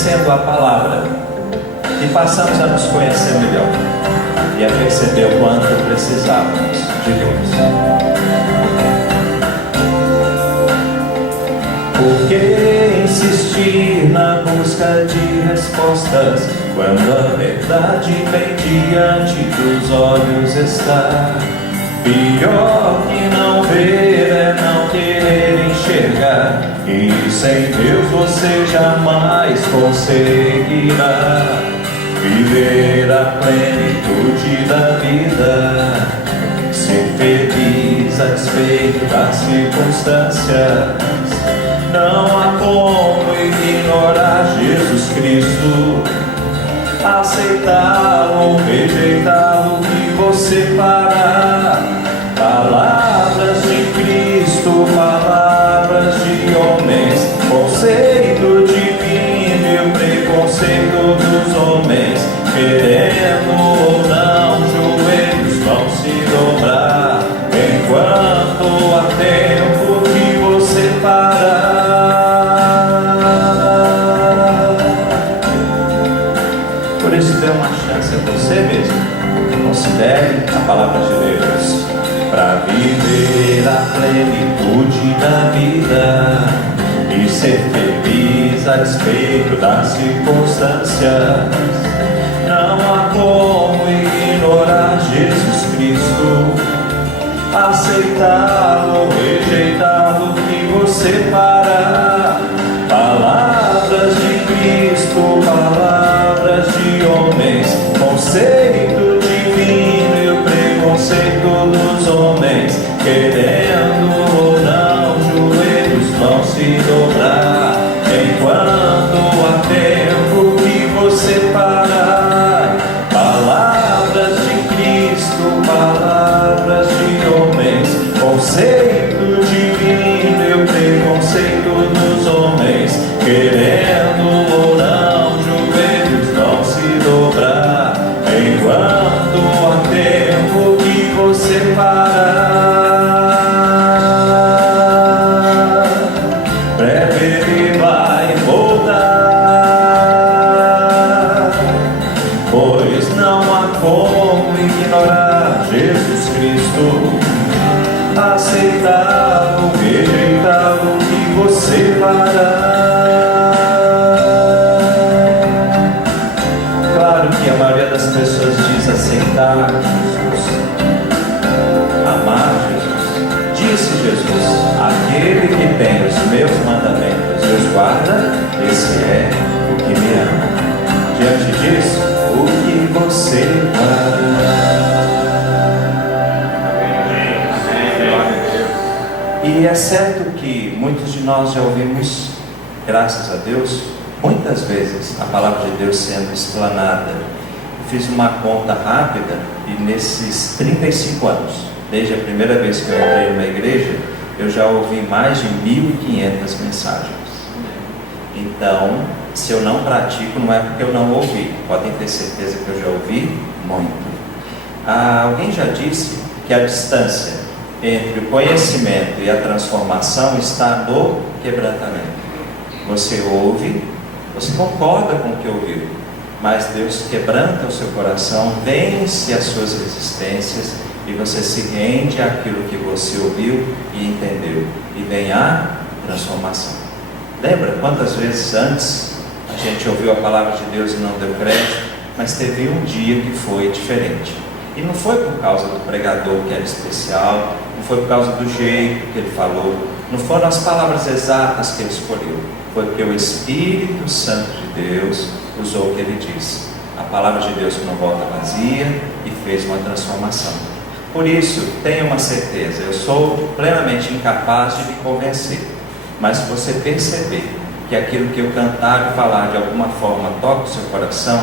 conhecendo a palavra, e passamos a nos conhecer melhor e a perceber o quanto precisávamos de Deus. Por que insistir na busca de respostas quando a verdade bem diante dos olhos está? Pior que não ver é não querer enxergar, e sem Deus você jamais conseguirá viver a plenitude da vida, ser feliz a despeito das circunstâncias. Não há como ignorar Jesus Cristo, aceitá-lo ou rejeitá-lo e você parar. Palavras de Cristo, palavras de homens, conceito divino e o preconceito dos homens, querendo ou não, joelhos vão se dobrar, enquanto há tempo que você parar. Por isso dê uma chance a você mesmo. Considere a palavra de Deus para viver a plenitude da vida e ser feliz a despeito das circunstâncias. Não há como ignorar Jesus Cristo, aceitá-lo ou rejeitá-lo e você parar. Palavras de Cristo, palavras de homens, conceito divino e o preconceito dos homens, querendo ou não, joelhos vão se dobrar, enquanto há tempo que você parar. Palavras de Cristo, palavras de homens, conceito divino e o preconceito dos homens, querendo ou não, joelhos vão se dobrar, enquanto há tempo que você parar. Breve ele vai voltar, pois não há como ignorar Jesus Cristo, aceitá-lo, rejeitá-lo e você parar. Claro que a maioria das pessoas diz aceitar Jesus, amar Jesus. Disse Jesus: aquele que tem os meus mandamentos e os guarda, esse é o que me ama. Diante disso, o que você fará? E é certo que muitos de nós já ouvimos, graças a Deus, muitas vezes a palavra de Deus sendo explanada. Eu fiz uma conta rápida e nesses 35 anos, desde a primeira vez que eu entrei numa igreja, eu já ouvi mais de 1.500 mensagens. Então, se eu não pratico, não é porque eu não ouvi, podem ter certeza que eu já ouvi muito. Alguém já disse que a distância entre o conhecimento e a transformação está no quebrantamento. Você ouve, você concorda com o que ouviu, mas Deus quebranta o seu coração, vence as suas resistências e você se rende àquilo que você ouviu e entendeu, e vem a transformação. Lembra quantas vezes antes a gente ouviu a palavra de Deus e não deu crédito, mas teve um dia que foi diferente? E não foi por causa do pregador que era especial, não foi por causa do jeito que ele falou, não foram as palavras exatas que ele escolheu, foi porque o Espírito Santo de Deus usou o que ele disse. A palavra de Deus que não volta vazia e fez uma transformação. Por isso, tenha uma certeza, eu sou plenamente incapaz de me convencer, mas se você perceber que aquilo que eu cantar e falar de alguma forma toca o seu coração,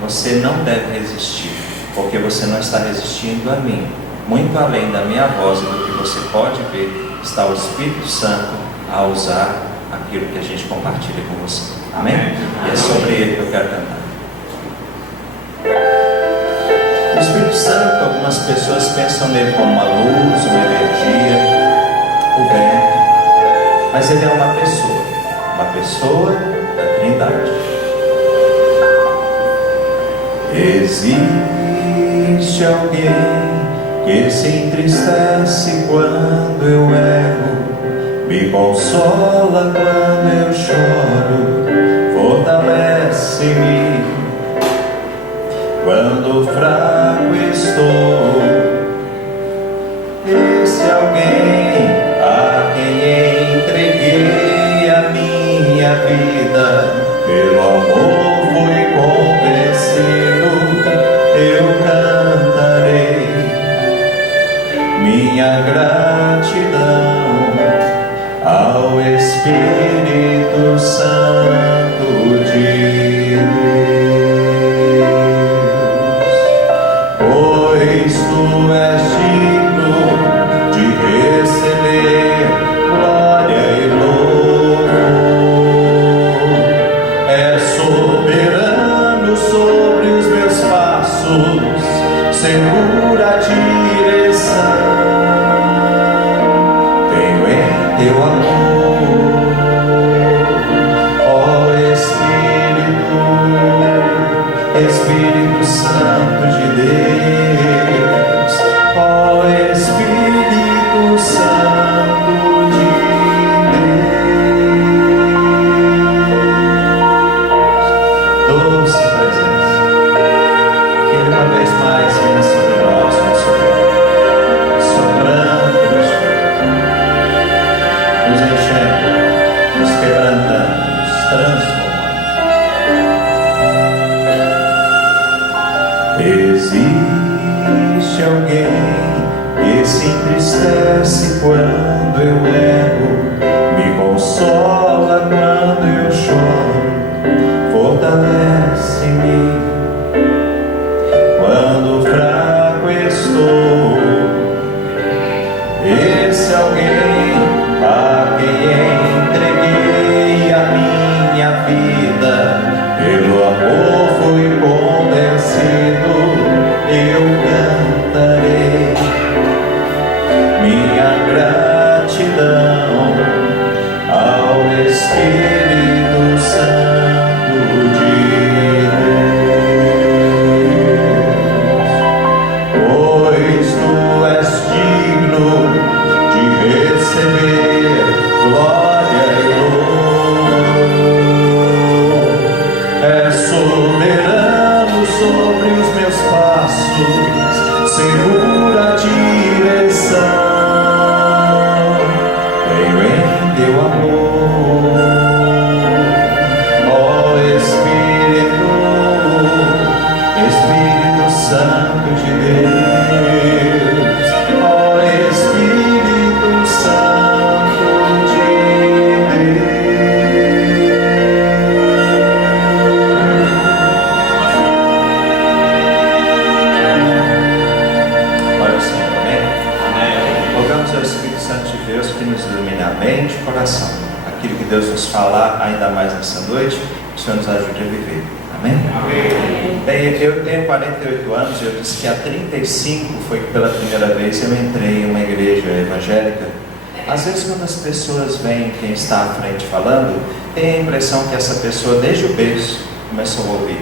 você não deve resistir, porque você não está resistindo a mim. Muito além da minha voz e do que você pode ver, está o Espírito Santo a usar aquilo que a gente compartilha com você. Amém? E é sobre ele que eu quero cantar. O Espírito Santo, algumas pessoas pensam nele como uma luz, uma energia, o vento, mas ele é uma pessoa da Trindade. Existe alguém que se entristece quando eu erro, me consola quando eu choro, fortalece-me quando fraco estou. Esse alguém a quem entreguei a minha vida, pelo amor fui convencido, eu cantarei minha gratidão ao Espírito Santo de Deus, pois tu és digno de receber glória e louvor. És soberano sobre os meus passos, segura a direção. Tenho em teu amor, ó Espírito, Espírito Santo de Deus, ó Espírito Santo de Deus, doce presença, que Ele uma vez mais venha sobre nós, nos soprando, nos enchendo, nos quebrantando, nos transformando. Existe alguém que se entristece quando eu erro, me consola quando eu choro, fortalece-me quando fraco estou. Esse alguém a quem entreguei a minha vida, pelo amor fui convencido, eu cantarei minha gratidão ao Espírito Santo de Deus, pois tu és digno de receber glória e louvor. És soberano sobre os meus passos, segura a direção. Tenho em teu amor, ó Espírito, Espírito Santo de Deus, ó Espírito Santo de Deus. Olha o Senhor, amém? Rogamos ao Espírito Santo de Deus que nos ilumine a mente e o coração. Aquilo que Deus nos falar ainda mais nessa noite, o Senhor nos ajude a viver. Amém? Amém. Bem, eu tenho 48 anos e eu disse que há 35 foi que pela primeira vez eu entrei em uma igreja evangélica. Às vezes quando as pessoas veem quem está à frente falando, tem a impressão que essa pessoa desde o berço começou a ouvir.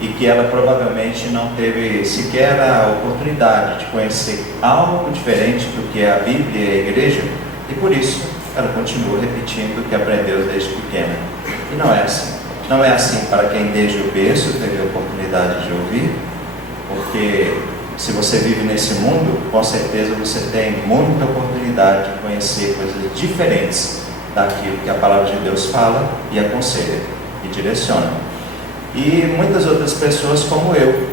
E que ela provavelmente não teve sequer a oportunidade de conhecer algo diferente do que é a Bíblia e a igreja, e por isso ela continua repetindo o que aprendeu desde pequena. E não é assim. Não é assim para quem desde o berço teve a oportunidade de ouvir, porque se você vive nesse mundo, com certeza você tem muita oportunidade de conhecer coisas diferentes daquilo que a palavra de Deus fala e aconselha e direciona. E muitas outras pessoas como eu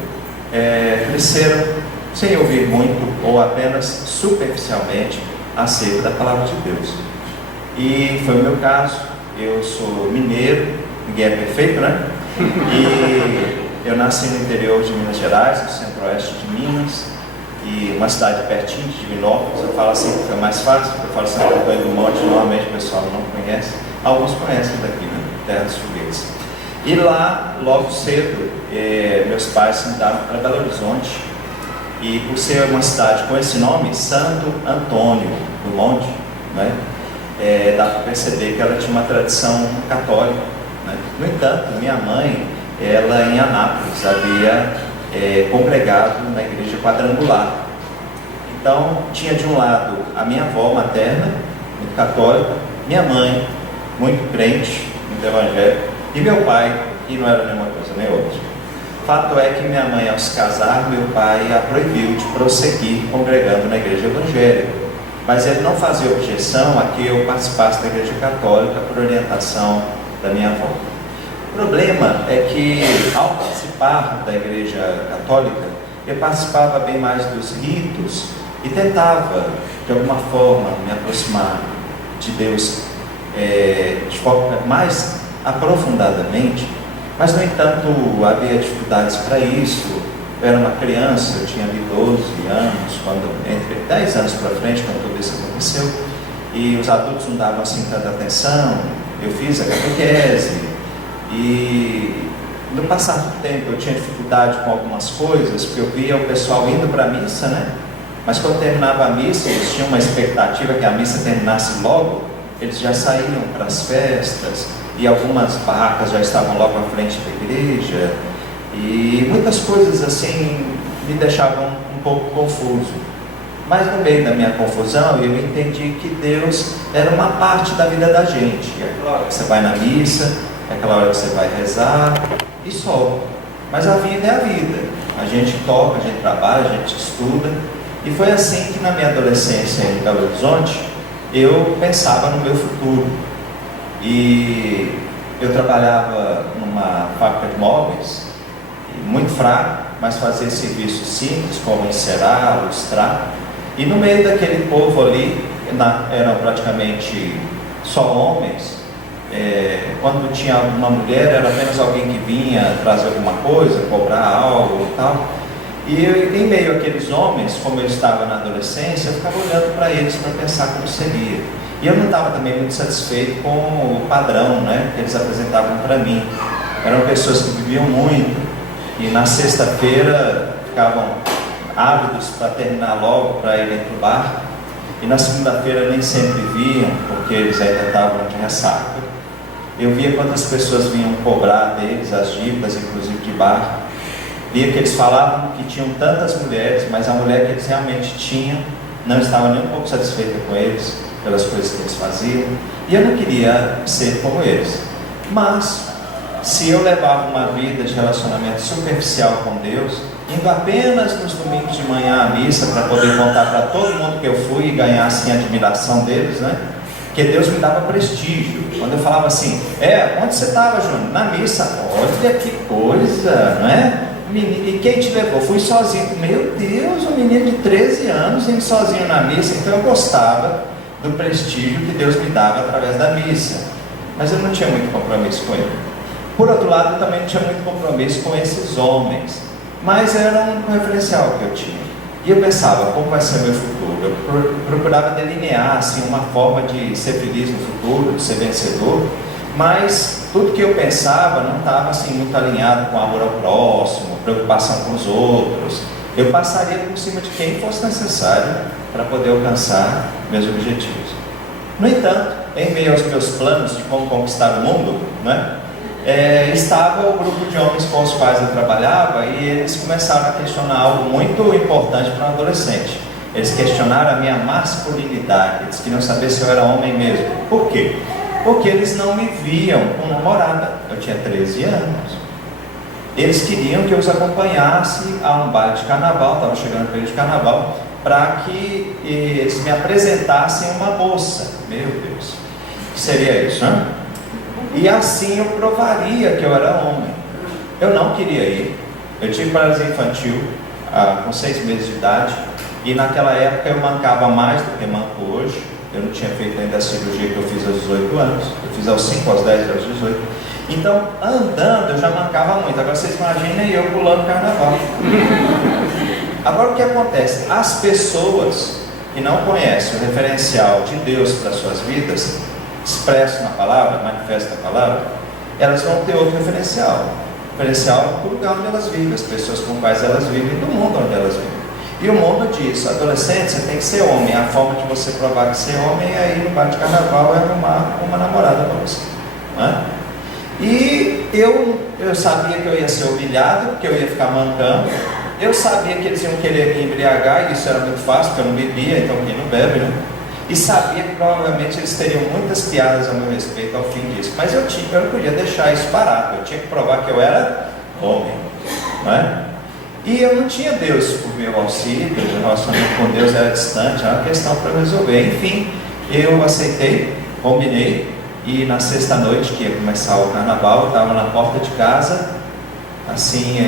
cresceram sem ouvir muito ou apenas superficialmente acerca da palavra de Deus. E foi o meu caso. Eu sou mineiro, ninguém é perfeito, né? E eu nasci no interior de Minas Gerais, no centro-oeste de Minas, e uma cidade pertinho de Divinópolis. Eu falo assim porque é mais fácil, eu falo Santo Antônio do Monte, normalmente o pessoal não conhece, alguns conhecem daqui, né? Terra dos Foguetes. E lá, logo cedo, meus pais se mudaram para Belo Horizonte, e por ser uma cidade com esse nome, Santo Antônio do Monte, né? Dá para perceber que ela tinha uma tradição católica, né? No entanto, minha mãe, ela em Anápolis havia congregado na igreja quadrangular. Então, tinha de um lado a minha avó materna, muito católica, minha mãe, muito crente, muito evangélico, e meu pai, que não era nenhuma coisa nem outra. Fato é que minha mãe, ao se casar, meu pai a proibiu de prosseguir congregando na igreja evangélica, mas ele não fazia objeção a que eu participasse da igreja católica por orientação da minha avó. O problema é que, ao participar da igreja católica, eu participava bem mais dos ritos e tentava, de alguma forma, me aproximar de Deus de forma mais aprofundadamente, mas, no entanto, havia dificuldades para isso. Eu era uma criança, eu tinha 12 anos, entre 10 anos para frente, quando tudo isso aconteceu, e os adultos não davam assim tanta atenção. Eu fiz a catequese, e no passar do tempo eu tinha dificuldade com algumas coisas, porque eu via o pessoal indo para a missa, né? Mas quando terminava a missa, eles tinham uma expectativa que a missa terminasse logo, eles já saíam para as festas, e algumas barracas já estavam logo à frente da igreja, e muitas coisas assim me deixavam um pouco confuso. Mas no meio da minha confusão, eu entendi que Deus era uma parte da vida da gente. É aquela hora que você vai na missa, é aquela hora que você vai rezar, e só. Mas a vida é a vida. A gente toca, a gente trabalha, a gente estuda. E foi assim que na minha adolescência em Belo Horizonte, eu pensava no meu futuro. E eu trabalhava numa fábrica de móveis, muito fraco, mas fazia serviços simples, como encerar, lustrar. E no meio daquele povo ali, eram praticamente só homens. Quando tinha uma mulher, era apenas alguém que vinha trazer alguma coisa, cobrar algo e tal. E eu, em meio àqueles homens, como eu estava na adolescência, eu ficava olhando para eles para pensar como seria. E eu não estava também muito satisfeito com o padrão, né, que eles apresentavam para mim. Eram pessoas que viviam muito e na sexta-feira ficavam ávidos para terminar logo, para irem para o bar. E na segunda-feira nem sempre viam, porque eles ainda estavam de ressaca. Eu via quantas pessoas vinham cobrar deles as dívidas, inclusive de bar. Via que eles falavam que tinham tantas mulheres, mas a mulher que eles realmente tinham não estava nem um pouco satisfeita com eles, pelas coisas que eles faziam. E eu não queria ser como eles. Mas, se eu levava uma vida de relacionamento superficial com Deus, indo apenas nos domingos de manhã à missa para poder contar para todo mundo que eu fui e ganhar assim a admiração deles, né? Porque Deus me dava prestígio. Quando eu falava assim, onde você estava, Júnior? Na missa. Olha que coisa, não é? E quem te levou? Fui sozinho. Meu Deus, um menino de 13 anos indo sozinho na missa. Então eu gostava do prestígio que Deus me dava através da missa. Mas eu não tinha muito compromisso com ele. Por outro lado, eu também não tinha muito compromisso com esses homens. Mas era um referencial que eu tinha. E eu pensava, como vai ser o meu futuro? Eu procurava delinear assim, uma forma de ser feliz no futuro, de ser vencedor. Mas tudo que eu pensava não estava assim, muito alinhado com amor ao próximo, preocupação com os outros. Eu passaria por cima de quem fosse necessário para poder alcançar meus objetivos. No entanto, em meio aos meus planos de como conquistar o mundo, né, estava o grupo de homens com os quais eu trabalhava, e eles começaram a questionar algo muito importante para um adolescente. Eles questionaram a minha masculinidade. Eles queriam saber se eu era homem mesmo. Por quê? Porque eles não me viam com namorada. Eu tinha 13 anos. Eles queriam que eu os acompanhasse a um baile de carnaval, estava chegando o período de carnaval, para que eles me apresentassem uma moça. Meu Deus, o que seria isso, né? E assim eu provaria que eu era homem. Eu não queria ir. Eu tive paralisia infantil com 6 meses de idade, e naquela época eu mancava mais do que manco hoje. Eu não tinha feito ainda a cirurgia que eu fiz aos 18 anos. Eu fiz aos 5, aos 10, aos 18. Então, andando, eu já mancava muito. Agora vocês imaginem eu pulando carnaval. Agora o que acontece? As pessoas que não conhecem o referencial de Deus para suas vidas, expresso na palavra, manifesto na palavra, elas vão ter outro referencial. Referencial do lugar onde elas vivem, as pessoas com quais elas vivem, do mundo onde elas vivem. E o mundo diz, adolescente, você tem que ser homem. A forma de você provar que ser homem é ir no bar de carnaval e arrumar uma namorada para você, não é? E eu sabia que eu ia ser humilhado, que eu ia ficar mancando. Eu sabia que eles iam querer me embriagar, e isso era muito fácil, porque eu não bebia, então quem não bebe, né? E sabia que provavelmente eles teriam muitas piadas a meu respeito ao fim disso. Mas eu não podia deixar isso parado, eu tinha que provar que eu era homem, não é? E eu não tinha Deus por meu auxílio, o relacionamento com Deus era distante, era uma questão para resolver. Enfim, eu aceitei, combinei, e na sexta noite, que ia começar o carnaval, eu estava na porta de casa, assim,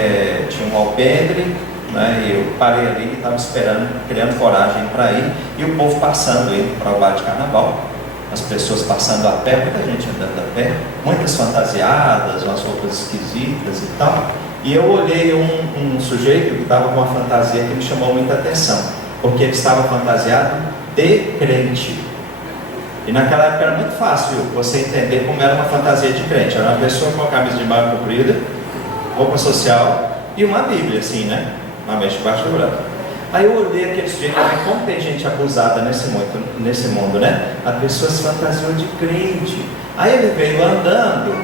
tinha um alpendre, né, e eu parei ali e estava esperando, criando coragem para ir, e o povo passando, indo para o bar de carnaval, as pessoas passando a pé, muita gente andando a pé, muitas fantasiadas, umas roupas esquisitas e tal. E eu olhei um sujeito que estava com uma fantasia que me chamou muita atenção, porque ele estava fantasiado de crente. E naquela época era muito fácil você entender como era uma fantasia de crente. Era uma pessoa com a camisa de manga comprida, roupa social e uma Bíblia, assim, né? Uma mente debaixo do braço. Aí eu olhei aquele sujeito, como tem gente abusada nesse mundo, né? A pessoa se fantasiou de crente. Aí ele veio andando,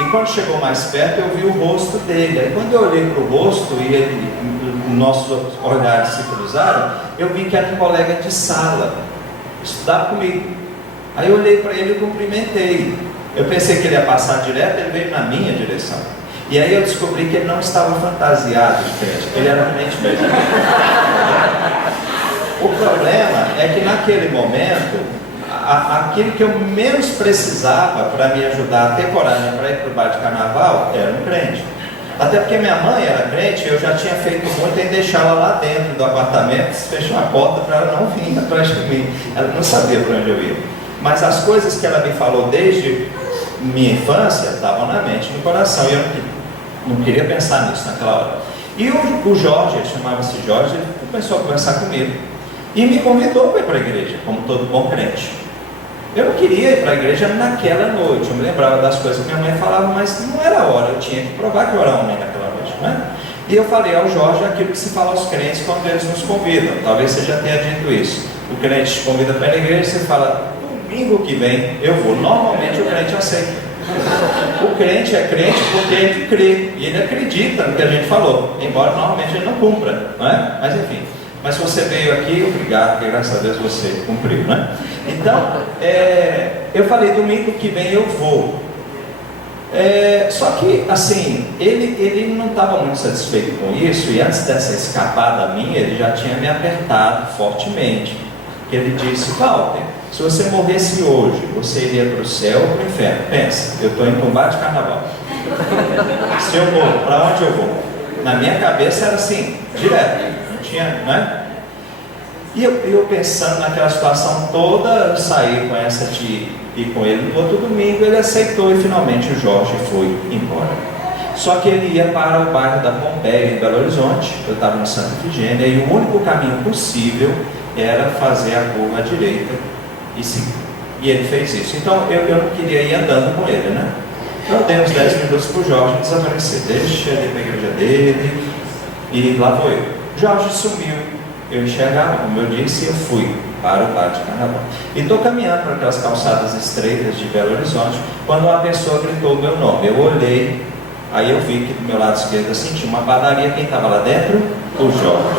e quando chegou mais perto eu vi o rosto dele. Aí quando eu olhei para o rosto e nossos olhares se cruzaram, eu vi que era um colega de sala, estudava comigo. Aí eu olhei para ele e cumprimentei. Eu pensei que ele ia passar direto, ele veio na minha direção. E aí eu descobri que ele não estava fantasiado de crente, ele era crente mesmo. O problema é que naquele momento, aquilo que eu menos precisava para me ajudar a ter coragem para ir para o bar de carnaval era um crente. Até porque minha mãe era crente e eu já tinha feito muito em deixá-la lá dentro do apartamento, fechar a porta para ela não vir atrás de mim. Ela não sabia para onde eu ia. Mas as coisas que ela me falou desde minha infância estavam na mente, no coração, e eu não queria pensar nisso naquela hora. E o Jorge, ele chamava-se Jorge, ele começou a conversar comigo e me convidou para ir para a igreja, como todo bom crente. Eu não queria ir para a igreja naquela noite, eu me lembrava das coisas que minha mãe falava, mas não era hora, eu tinha que provar que eu era homem naquela noite, né? E eu falei ao Jorge aquilo que se fala aos crentes quando eles nos convidam. Talvez você já tenha dito isso. O crente te convida para a igreja e você fala: domingo que vem eu vou. Normalmente o crente aceita. O crente é crente porque ele crê e ele acredita no que a gente falou, embora normalmente ele não cumpra, não é? Mas enfim, mas se você veio aqui, obrigado, porque graças a Deus você cumpriu, né? Então, eu falei: domingo que vem eu vou. Só que assim, ele não estava muito satisfeito com isso, e antes dessa escapada minha, ele já tinha me apertado fortemente. Ele disse: Walter, se você morresse hoje, você iria para o céu ou para o inferno? Pensa, eu estou em combate de carnaval. Se eu morro, para onde eu vou? Na minha cabeça era assim, direto, não tinha, né? E eu pensando naquela situação toda, eu saí com essa de ir com ele no outro domingo. Ele aceitou e finalmente o Jorge foi embora. Só que ele ia para o bairro da Pompeia, em Belo Horizonte. Eu estava no Santa Efigênia, e o único caminho possível era fazer a curva à direita e seguir. E ele fez isso. Então eu não queria ir andando com ele, né? Eu dei uns 10 minutos para o Jorge desaparecer. Deixa ele ir para a igreja dele, e lá vou eu. Jorge sumiu. Eu enxergava, como eu disse, e eu fui para o bar de carnaval. E estou caminhando para aquelas calçadas estreitas de Belo Horizonte, quando uma pessoa gritou o meu nome. Eu olhei, aí eu vi que do meu lado esquerdo assim tinha uma padaria. Quem estava lá dentro? O Jorge.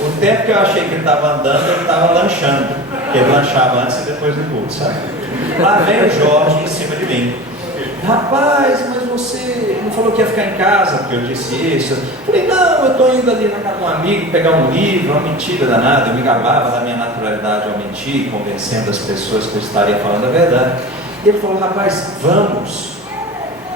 O tempo que eu achei que ele estava andando, ele estava lanchando, porque ele lanchava antes e depois do culto, sabe? Lá vem o Jorge em cima de mim. Rapaz, mas você não falou que ia ficar em casa? Porque eu disse isso. Eu falei: não, eu estou indo ali na casa de um amigo pegar um livro. Uma mentira danada. Eu me gabava da minha naturalidade ao mentir, convencendo as pessoas que eu estaria falando a verdade. E ele falou: rapaz, vamos.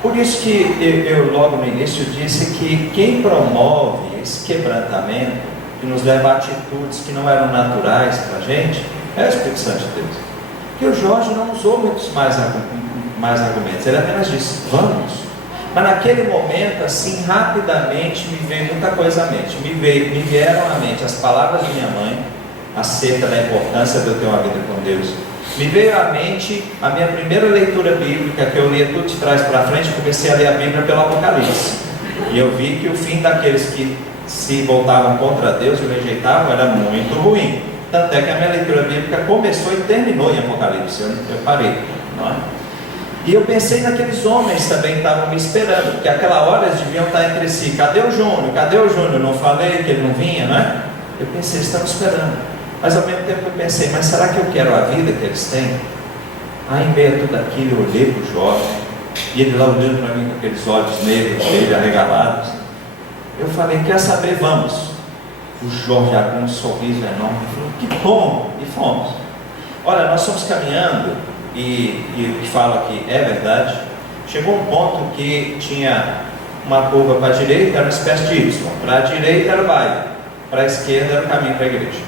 Por isso que eu logo no início disse que quem promove esse quebrantamento, que nos leva a atitudes que não eram naturais para a gente, é o Espírito Santo de Deus. Porque o Jorge não usou muitos mais argumentos, ele apenas disse: vamos. Mas naquele momento, assim, rapidamente me veio muita coisa à mente. Me vieram à mente as palavras de minha mãe acerca da importância de eu ter uma vida com Deus. Me veio à mente a minha primeira leitura bíblica, que eu lia tudo de trás para frente. Comecei a ler a Bíblia pelo Apocalipse, e eu vi que o fim daqueles que se voltavam contra Deus e o rejeitavam era muito ruim. Tanto é que a minha leitura bíblica começou e terminou em Apocalipse. Eu parei, não é? E eu pensei naqueles homens também que estavam me esperando, porque aquela hora eles deviam estar entre si: cadê o Júnior? Cadê o Júnior? Não falei que ele não vinha, né? Eu pensei, estão esperando. Mas ao mesmo tempo eu pensei, mas será que eu quero a vida que eles têm? Aí em meio a tudo aquilo eu olhei para o jovem, e ele lá olhando para mim com aqueles olhos negros dele arregalados. Eu falei, quer saber, vamos. O Jorge abriu um sorriso enorme e falou, que bom, e fomos. Olha, nós fomos caminhando, e o que fala aqui é verdade. Chegou um ponto que tinha uma curva para a direita, era uma espécie de Y. Para a direita era o bairro, para a esquerda era o caminho para a igreja.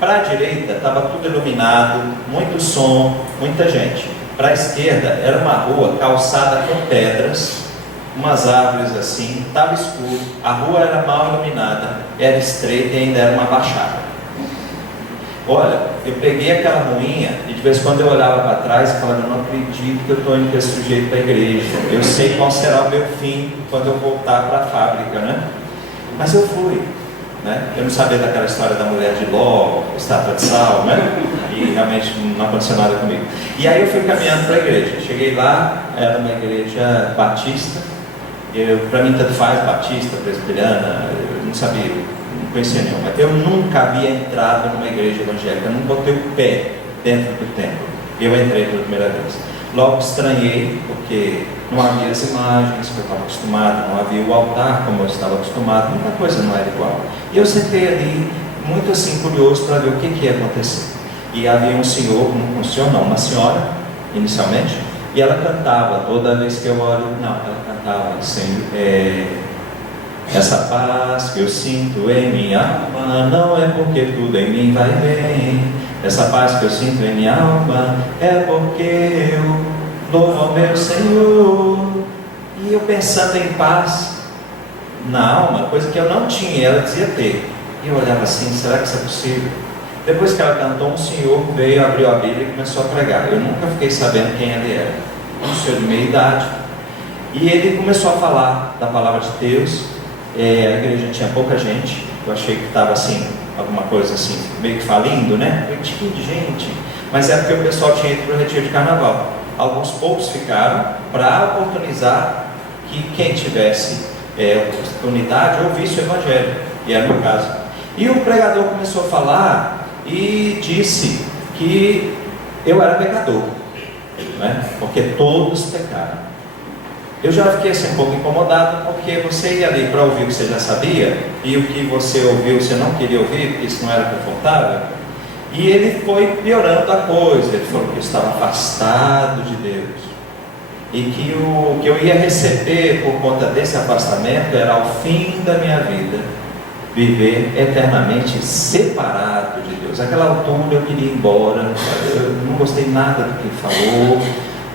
Para a direita estava tudo iluminado, muito som, muita gente. Para a esquerda era uma rua calçada com pedras, umas árvores assim, estava escuro, a rua era mal iluminada, era estreita e ainda era uma baixada. Olha, eu peguei aquela ruinha e de vez em quando eu olhava para trás e falava, eu não acredito que eu estou indo com esse sujeito para a igreja, eu sei qual será o meu fim quando eu voltar para a fábrica, né? Mas eu fui, né? Eu não sabia daquela história da mulher de Ló, estátua de sal, né? E realmente não aconteceu nada comigo. E aí eu fui caminhando para a igreja, cheguei lá, era uma igreja batista. Para mim tanto faz, batista, presbiteriana, eu não sabia, não conhecia nenhuma. Eu nunca havia entrado numa igreja evangélica, eu não botei o pé dentro do templo. Eu entrei pela primeira vez. Logo estranhei, porque não havia as imagens que eu estava acostumado, não havia o altar como eu estava acostumado, muita coisa não era igual. E eu sentei ali, muito assim, curioso para ver o que ia acontecer. E havia um senhor, um senhor não, uma senhora, inicialmente, e ela cantava, toda vez que eu olho, não, ela cantava assim, essa paz que eu sinto em minha alma, não é porque tudo em mim vai bem, essa paz que eu sinto em minha alma, é porque eu louvo ao meu Senhor. E eu pensando em paz na alma, coisa que eu não tinha, ela dizia ter, e eu olhava assim, será que isso é possível? Depois que ela cantou, um senhor veio, abriu a Bíblia e começou a pregar. Eu nunca fiquei sabendo quem ele era. Um senhor de meia idade. E ele começou a falar da palavra de Deus. A igreja tinha pouca gente. Eu achei que estava assim, alguma coisa assim, meio que falindo, né? Um tipo de gente. Mas é porque o pessoal tinha ido para o retiro de carnaval. Alguns poucos ficaram para oportunizar que quem tivesse oportunidade ouvisse o evangelho. E era o meu caso. E o pregador começou a falar e disse que eu era pecador, né? Porque todos pecaram. Eu já fiquei assim um pouco incomodado, porque você ia ali para ouvir o que você já sabia, e o que você ouviu você não queria ouvir, porque isso não era confortável. E ele foi piorando a coisa. Ele falou que eu estava afastado de Deus, e que o que eu ia receber por conta desse afastamento era o fim da minha vida, viver eternamente separado de Deus. Naquela altura eu queria ir embora, eu não gostei nada do que ele falou,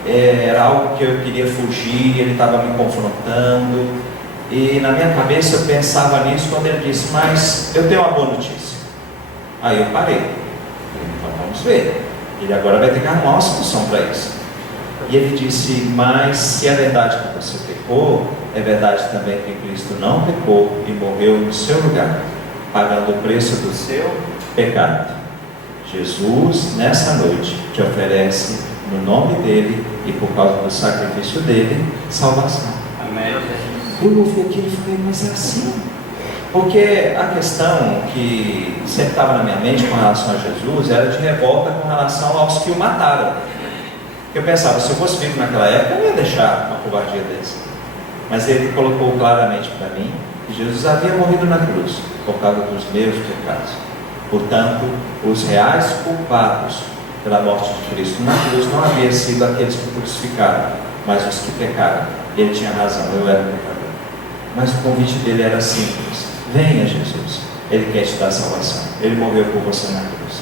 era algo que eu queria fugir, ele estava me confrontando, e na minha cabeça eu pensava nisso quando ele disse, mas eu tenho uma boa notícia. Aí eu parei, então vamos ver, ele agora vai ter que arrumar uma solução para isso. E ele disse, mas se é verdade que você pecou, é verdade também que Cristo não pecou e morreu no seu lugar, pagando o preço do seu pecado. Jesus, nessa noite, te oferece, no nome dele e por causa do sacrifício dele, salvação. Amém. Eu ouvi aquilo e falei, mas é assim? Porque a questão que sempre estava na minha mente com relação a Jesus era de revolta com relação aos que o mataram. Eu pensava, se eu fosse vivo naquela época, eu não ia deixar uma covardia dessa. Mas ele colocou claramente para mim que Jesus havia morrido na cruz por causa dos meus pecados. Portanto, os reais culpados pela morte de Cristo na cruz não haviam sido aqueles que crucificaram, mas os que pecaram. E ele tinha razão, eu era pecador. Mas o convite dele era simples: venha Jesus, ele quer te dar salvação, ele morreu por você na cruz.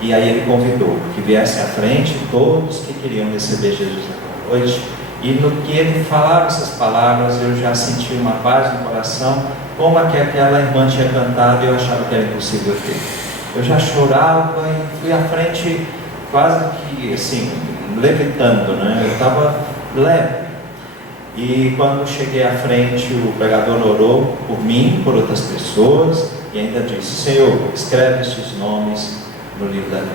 E aí ele convidou que viessem à frente todos que queriam receber Jesus naquela noite. E no que ele falava essas palavras, eu já senti uma paz no coração, como aquela irmã tinha cantado e eu achava que era impossível ter. Eu já chorava e fui à frente quase que assim, levitando, né? Eu estava leve. E quando cheguei à frente, o pregador orou por mim, por outras pessoas, e ainda disse: Senhor, escreve estes nomes no livro da vida.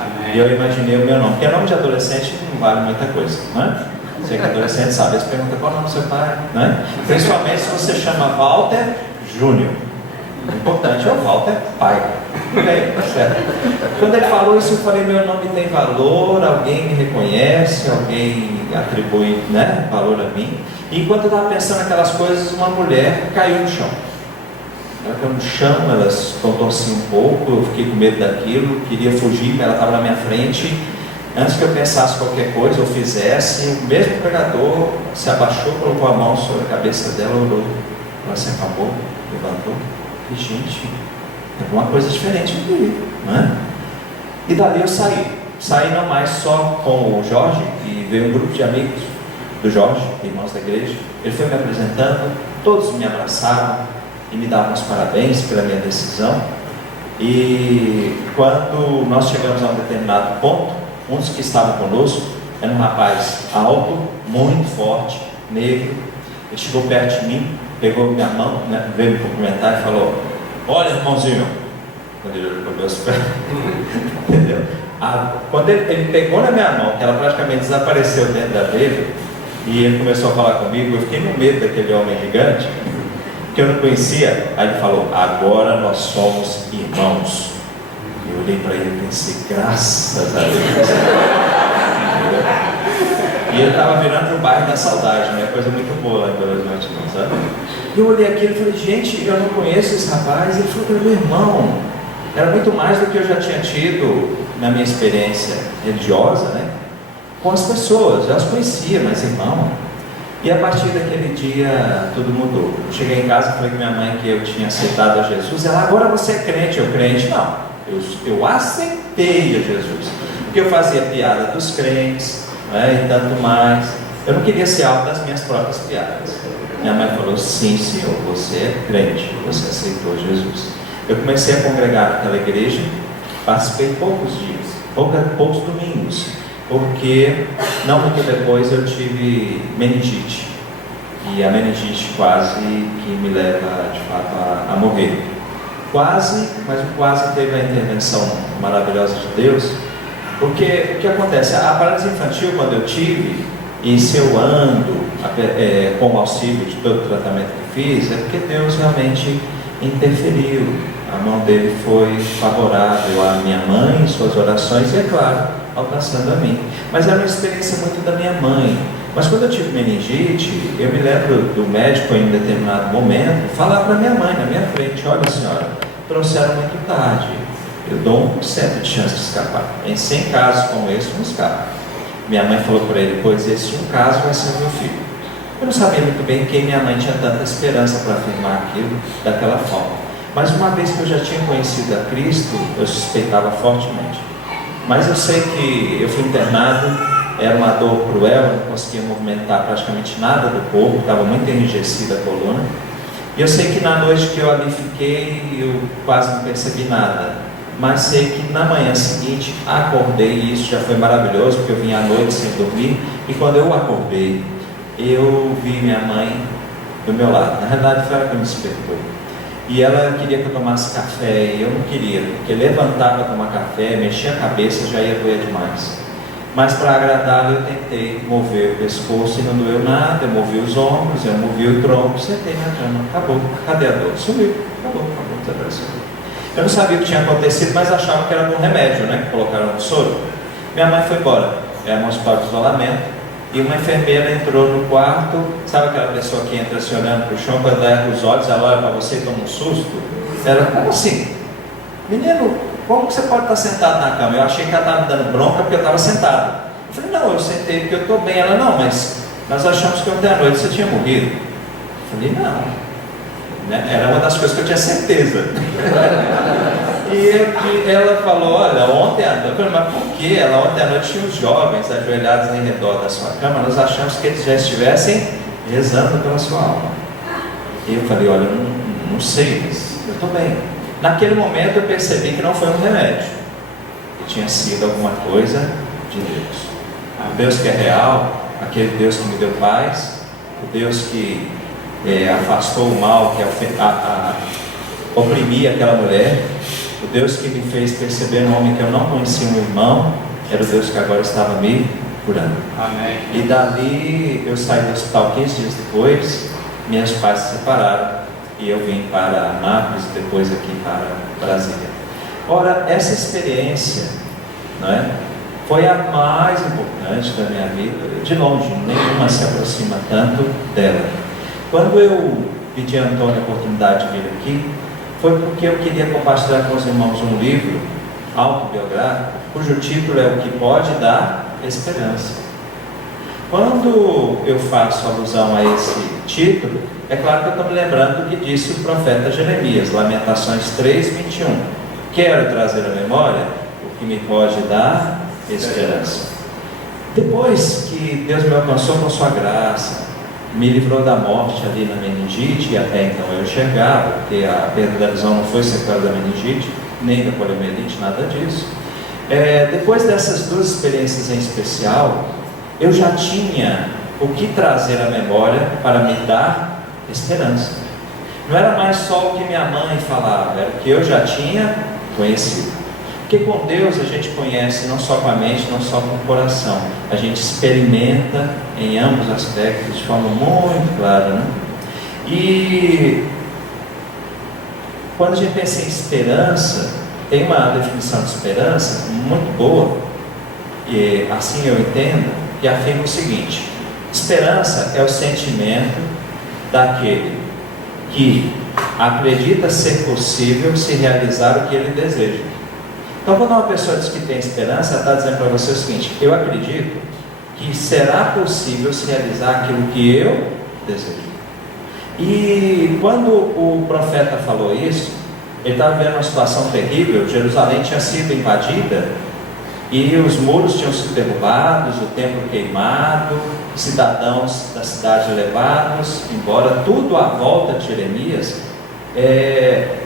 Amém. E eu imaginei o meu nome, porque nome de adolescente não vale muita coisa, não é? Sei que adolescente sabe, eles perguntam qual é o nome do seu pai, né? Principalmente se você chama Walter Júnior. O importante é o Walter pai. Bem, tá certo. Quando ele falou isso, eu falei, meu nome tem valor, alguém me reconhece, alguém atribui, né, valor a mim. E enquanto eu estava pensando naquelas coisas, uma mulher caiu no chão. Ela caiu no chão, ela se contorcia um pouco, eu fiquei com medo daquilo, queria fugir, mas ela estava na minha frente. Antes que eu pensasse qualquer coisa ou fizesse, o mesmo pregador se abaixou, colocou a mão sobre a cabeça dela, orou. Ela se acalmou, levantou. E gente, é alguma coisa diferente aqui, né? E dali eu saí não mais só com o Jorge, e veio um grupo de amigos do Jorge, irmãos da igreja. Ele foi me apresentando, todos me abraçaram e me davam os parabéns pela minha decisão. E quando nós chegamos a um determinado ponto, um dos que estavam conosco era um rapaz alto, muito forte, negro. Ele chegou perto de mim, pegou minha mão, né, veio me cumprimentar e falou: olha, irmãozinho, quando ele olhou para meus pés, entendeu? Quando ele pegou na minha mão, que ela praticamente desapareceu dentro da dele, e ele começou a falar comigo, eu fiquei com medo daquele homem gigante, que eu não conhecia. Aí ele falou: agora nós somos irmãos. Eu olhei para ele e pensei, graças a Deus. E ele estava virando o bairro da saudade, né? Coisa muito boa lá em Belo Horizonte, não sabe? E eu olhei aquilo e falei, gente, eu não conheço esse rapaz. Ele falou que era meu irmão. Era muito mais do que eu já tinha tido na minha experiência religiosa, né? Com as pessoas, eu as conhecia, mas irmão. E a partir daquele dia, tudo mudou. Eu cheguei em casa e falei com minha mãe que eu tinha aceitado a Jesus. Ela: agora você é crente. Eu: crente não. Eu aceitei a Jesus. Porque eu fazia piada dos crentes, né, e tanto mais. Eu não queria ser alvo das minhas próprias piadas. Minha mãe falou: sim, senhor, você é crente, você aceitou Jesus. Eu comecei a congregar naquela igreja, participei poucos dias, poucos domingos, porque não muito depois eu tive meningite. E a meningite quase que me leva de fato a morrer. Quase, mas o quase teve a intervenção maravilhosa de Deus. Porque o que acontece? A paralisia infantil, quando eu tive, e se eu ando com o auxílio de todo o tratamento que fiz, é porque Deus realmente interferiu. A mão dele foi favorável à minha mãe, suas orações, e é claro, alcançando a mim. Mas era uma experiência muito da minha mãe. Mas quando eu tive meningite, eu me lembro do médico em um determinado momento falar para minha mãe na minha frente: olha, senhora, trouxeram muito tarde, eu dou 1% de chance de escapar. Em 100 casos como esse, não escapa. Minha mãe falou para ele: pois esse um caso vai ser o meu filho. Eu não sabia muito bem quem minha mãe tinha tanta esperança para afirmar aquilo daquela forma. Mas uma vez que eu já tinha conhecido a Cristo, eu suspeitava fortemente. Mas eu sei que eu fui internado, era uma dor cruel, eu não conseguia movimentar praticamente nada do corpo, estava muito enrijecida a coluna. E eu sei que na noite que eu ali fiquei, eu quase não percebi nada. Mas sei que na manhã seguinte acordei, e isso já foi maravilhoso, porque eu vim à noite sem dormir. E quando eu acordei, eu vi minha mãe do meu lado. Na verdade foi ela que me despertou. E ela queria que eu tomasse café, e eu não queria, porque levantar para tomar café, mexer a cabeça, já ia doer demais. Mas para agradá-la eu tentei mover o pescoço e não doeu nada. Eu movi os ombros, eu movi o tronco, sentei na cama, acabou. Cadê a dor? Sumiu, acabou, desapareceu. Eu não sabia o que tinha acontecido, mas achava que era algum remédio, né, que colocaram no soro. Minha mãe foi embora, era um hospital de isolamento. E uma enfermeira entrou no quarto, sabe aquela pessoa que entra se olhando para o chão, quando ela erra os olhos, ela olha para você e toma um susto? Ela: como assim? Menino, como que você pode estar sentado na cama? Eu achei que ela estava me dando bronca porque eu estava sentado. Eu falei: não, eu sentei porque eu estou bem. Ela: não, mas nós achamos que ontem à noite você tinha morrido. Eu falei: não. Né? Era uma das coisas que eu tinha certeza. E ela falou: olha, ontem à noite. Eu falei: mas por quê? Ela: ontem à noite tinha os jovens ajoelhados em redor da sua cama, nós achamos que eles já estivessem rezando pela sua alma. E eu falei: olha, eu não sei, mas eu estou bem. Naquele momento eu percebi que não foi um remédio, que tinha sido alguma coisa de Deus. O Deus que é real, aquele Deus que me deu paz, o Deus que afastou o mal que oprimia aquela mulher, o Deus que me fez perceber no homem que eu não conhecia, um irmão, era o Deus que agora estava me por ano. Amém. E dali eu saí do hospital 15 dias depois, meus pais se separaram e eu vim para Anápolis, depois aqui para Brasília. Ora, essa experiência, não é, foi a mais importante da minha vida, de longe, nenhuma se aproxima tanto dela. Quando eu pedi a Antônio a oportunidade de vir aqui, foi porque eu queria compartilhar com os irmãos um livro autobiográfico, cujo título é O que Pode Dar Esperança. Quando eu faço alusão a esse título, é claro que eu estou me lembrando do que disse o profeta Jeremias, Lamentações 3:21. Quero trazer à memória o que me pode dar esperança. Depois que Deus me alcançou com sua graça, me livrou da morte ali na meningite, e até então eu enxergava, porque a perda da visão não foi sequela da meningite, nem da poliomielite, nada disso. Depois dessas duas experiências em especial, eu já tinha o que trazer à memória para me dar esperança. Não era mais só o que minha mãe falava, era o que eu já tinha conhecido. Porque com Deus a gente conhece não só com a mente, não só com o coração. A gente experimenta em ambos aspectos de forma muito clara, né? E quando a gente pensa em esperança, tem uma definição de esperança muito boa, e assim eu entendo, que afirma o seguinte: esperança é o sentimento daquele que acredita ser possível se realizar o que ele deseja. Então, quando uma pessoa diz que tem esperança, ela está dizendo para você o seguinte: eu acredito que será possível se realizar aquilo que eu desejo. E quando o profeta falou isso, ele estava vendo uma situação terrível. Jerusalém tinha sido invadida e os muros tinham sido derrubados, o templo queimado, cidadãos da cidade levados embora. Tudo à volta de Jeremias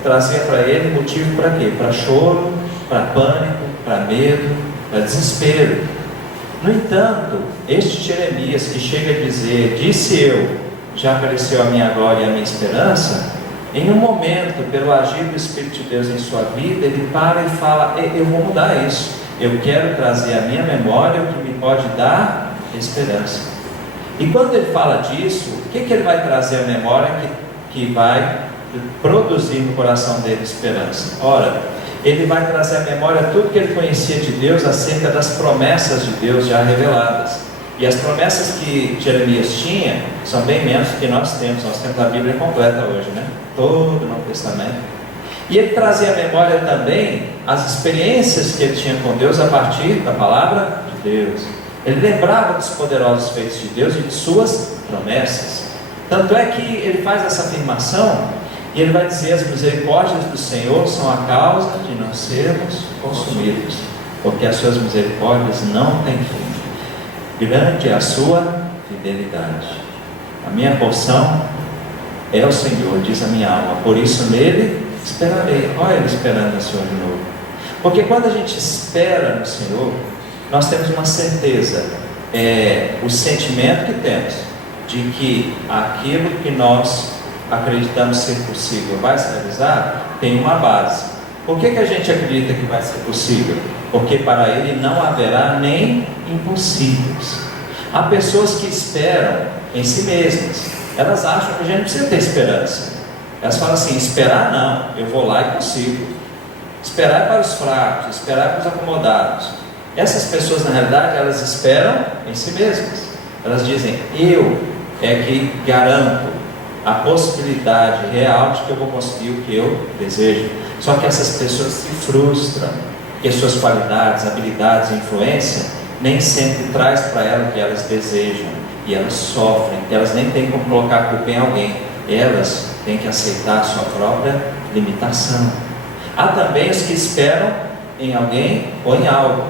trazia para ele motivo para quê? Para choro, para pânico, para medo, para desespero. No entanto, este Jeremias que chega a dizer: disse eu, já apareceu a minha glória e a minha esperança, em um momento, pelo agir do Espírito de Deus em sua vida, ele para e fala: eu vou mudar isso, eu quero trazer à minha memória o que me pode dar esperança. E quando ele fala disso, o que ele vai trazer à memória que vai produzir no coração dele esperança? Ora, ele vai trazer à memória tudo que ele conhecia de Deus acerca das promessas de Deus já reveladas. E as promessas que Jeremias tinha são bem menos do que nós temos a Bíblia completa hoje, né? Todo o Novo Testamento. E ele trazia à memória também as experiências que ele tinha com Deus a partir da palavra de Deus. Ele lembrava dos poderosos feitos de Deus e de suas promessas. Tanto é que ele faz essa afirmação e ele vai dizer: as misericórdias do Senhor são a causa de não sermos consumidos, porque as suas misericórdias não têm fim. Grande é a sua fidelidade. A minha porção é o Senhor, diz a minha alma, por isso nele esperarei. Olha ele esperando no Senhor de novo. Porque quando a gente espera no Senhor, nós temos uma certeza, o sentimento que temos de que aquilo que nós acreditamos ser possível vai se realizar, tem uma base. Por que a gente acredita que vai ser possível? Porque para Ele não haverá nem impossíveis. Há pessoas que esperam em si mesmas, elas acham que a gente não precisa ter esperança. Elas falam assim: esperar não, eu vou lá e consigo. Esperar é para os fracos, esperar é para os acomodados. Essas pessoas, na realidade, elas esperam em si mesmas. Elas dizem: eu é que garanto a possibilidade real de que eu vou conseguir o que eu desejo. Só que essas pessoas se frustram, porque suas qualidades, habilidades e influência nem sempre traz para elas o que elas desejam, e elas sofrem, porque elas nem têm como colocar a culpa em alguém, elas têm que aceitar a sua própria limitação. Há também os que esperam em alguém ou em algo.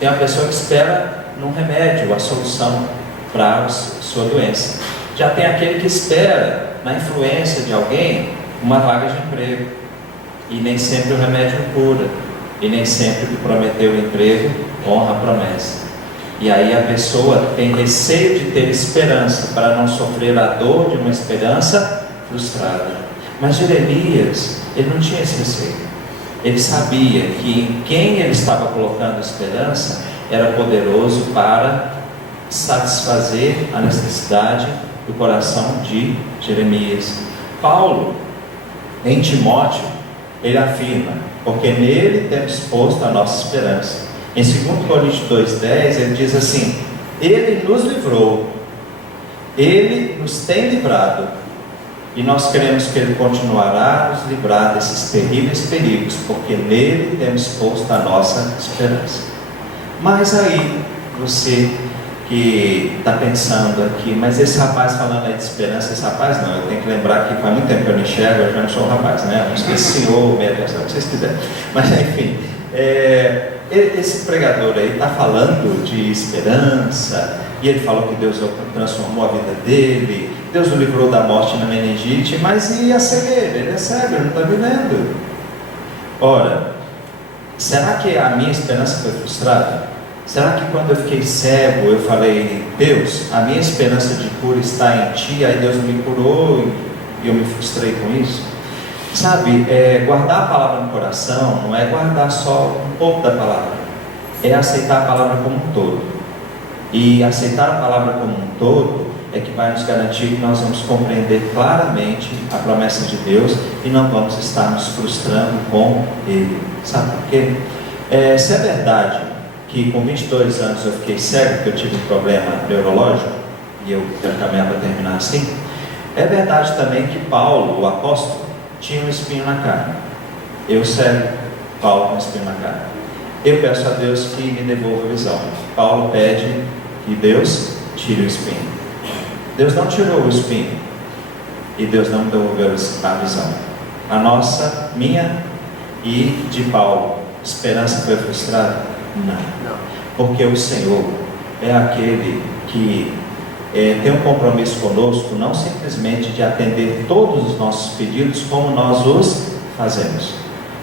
Tem uma pessoa que espera num remédio a solução para a sua doença. Já tem aquele que espera na influência de alguém uma vaga de emprego, e nem sempre o remédio cura, e nem sempre o que prometeu o emprego honra a promessa. E aí a pessoa tem receio de ter esperança para não sofrer a dor de uma esperança frustrada. Mas Jeremias, ele não tinha esse receio. Ele sabia que em quem ele estava colocando esperança era poderoso para satisfazer a necessidade do coração de Jeremias. Paulo, em Timóteo, ele afirma: porque nele temos posto a nossa esperança. Em 2 Coríntios 2,10 ele diz assim: ele nos livrou, ele nos tem livrado, e nós queremos que ele continuará a nos livrar desses terríveis perigos, porque nele temos posto a nossa esperança. Mas aí, você que está pensando aqui, mas esse rapaz falando aí de esperança, esse rapaz não, eu tenho que lembrar que faz muito tempo que eu não enxergo, eu já não sou um rapaz, né? Não sei se senhor, meia pessoa, o que vocês quiserem. Mas enfim, esse pregador aí está falando de esperança, e ele falou que Deus transformou a vida dele, Deus o livrou da morte na meningite, mas e a cegueira? Ele é cego, ele não está vivendo. Ora, será que a minha esperança foi frustrada? Será que quando eu fiquei cego, eu falei: Deus, a minha esperança de cura está em Ti, aí Deus me curou e eu me frustrei com isso? Sabe, guardar a palavra no coração não é guardar só um pouco da palavra, é aceitar a palavra como um todo. E aceitar a palavra como um todo é que vai nos garantir que nós vamos compreender claramente a promessa de Deus e não vamos estar nos frustrando com Ele. Sabe por quê? Se é verdade que com 22 anos eu fiquei cego, porque eu tive um problema neurológico, e eu quero caminhar para terminar assim, é verdade também que Paulo, o apóstolo, tinha um espinho na carne. Eu cego, Paulo com um espinho na carne. Eu peço a Deus que me devolva a visão. Paulo pede que Deus tire o espinho. Deus não tirou o espinho, e Deus não me devolveu a visão. A nossa, minha e de Paulo, esperança foi frustrada? Não. Porque o Senhor é aquele que tem um compromisso conosco, não simplesmente de atender todos os nossos pedidos como nós os fazemos,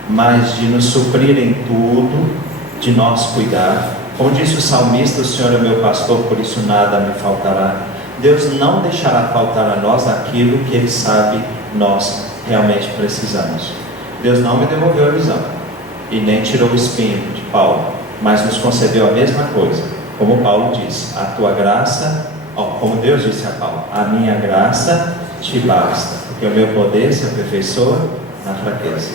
mas de nos suprir em tudo, de nós cuidar. Como disse o salmista: o Senhor é meu pastor, por isso nada me faltará. Deus não deixará faltar a nós aquilo que Ele sabe nós realmente precisamos. Deus não me devolveu a visão e nem tirou o espinho de Paulo, mas nos concedeu a mesma coisa. Como Paulo disse: a tua graça, como Deus disse a Paulo, a minha graça te basta, porque o meu poder se aperfeiçoa na fraqueza.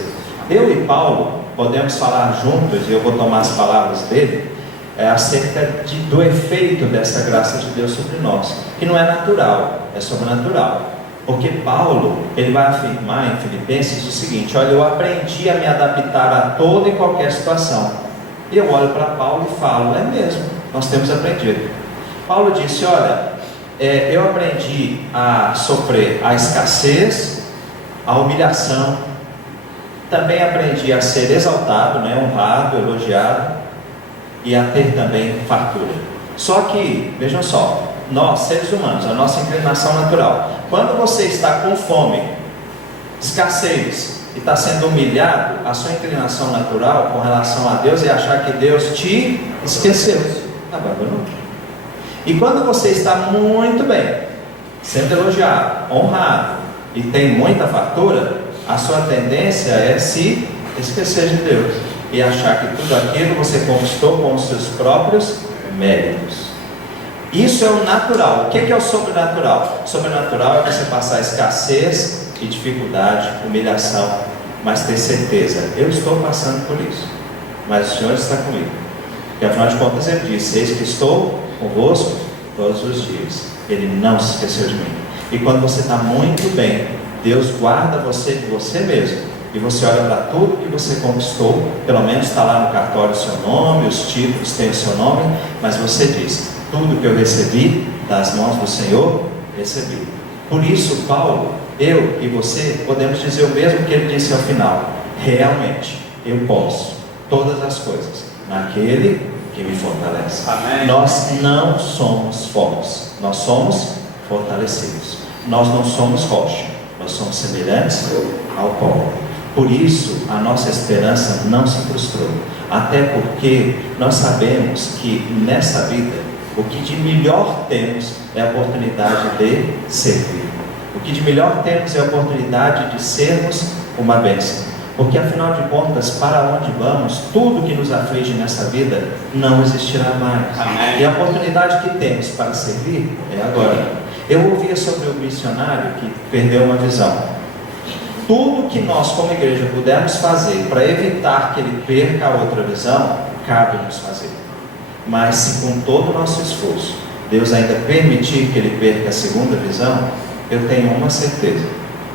Eu e Paulo podemos falar juntos, e eu vou tomar as palavras dele, acerca do efeito dessa graça de Deus sobre nós, que não é natural, é sobrenatural. Porque Paulo, ele vai afirmar em Filipenses o seguinte: olha, eu aprendi a me adaptar a toda e qualquer situação. E eu olho para Paulo e falo: é mesmo, nós temos aprendido. Paulo disse: olha, eu aprendi a sofrer a escassez, a humilhação, também aprendi a ser exaltado, honrado, elogiado, e a ter também fartura. Só que, vejam só, nós seres humanos, a nossa inclinação natural, quando você está com fome, escassez, e está sendo humilhado, a sua inclinação natural com relação a Deus é achar que Deus te esqueceu, abandonou. E quando você está muito bem, sendo elogiado, honrado, e tem muita fartura, a sua tendência é se esquecer de Deus e achar que tudo aquilo você conquistou com os seus próprios méritos. Isso é o natural. O que é o sobrenatural? O sobrenatural é você passar escassez e dificuldade, humilhação, mas ter certeza: eu estou passando por isso, mas o Senhor está comigo. Porque afinal de contas Ele disse: eis que estou convosco todos os dias. Ele não se esqueceu de mim. E quando você está muito bem, Deus guarda você de você mesmo, e você olha para tudo que você conquistou, pelo menos está lá no cartório o seu nome, os títulos têm o seu nome, mas você diz: tudo que eu recebi das mãos do Senhor, recebi. Por isso, Paulo, eu e você podemos dizer o mesmo que ele disse ao final: realmente, eu posso todas as coisas naquele que me fortalece. Amém. Nós não somos fortes, nós somos fortalecidos. Nós não somos rocha, nós somos semelhantes ao pó. Por isso, a nossa esperança não se frustrou, até porque nós sabemos que nessa vida, o que de melhor temos é a oportunidade de servir. O que de melhor temos é a oportunidade de sermos uma bênção. Porque afinal de contas, para onde vamos, tudo que nos aflige nessa vida não existirá mais. Amém. E a oportunidade que temos para servir é agora. Eu ouvia sobre o missionário que perdeu uma visão. Tudo que nós como igreja pudermos fazer para evitar que ele perca a outra visão, cabe-nos fazer. Mas se com todo o nosso esforço Deus ainda permitir que ele perca a segunda visão, eu tenho uma certeza,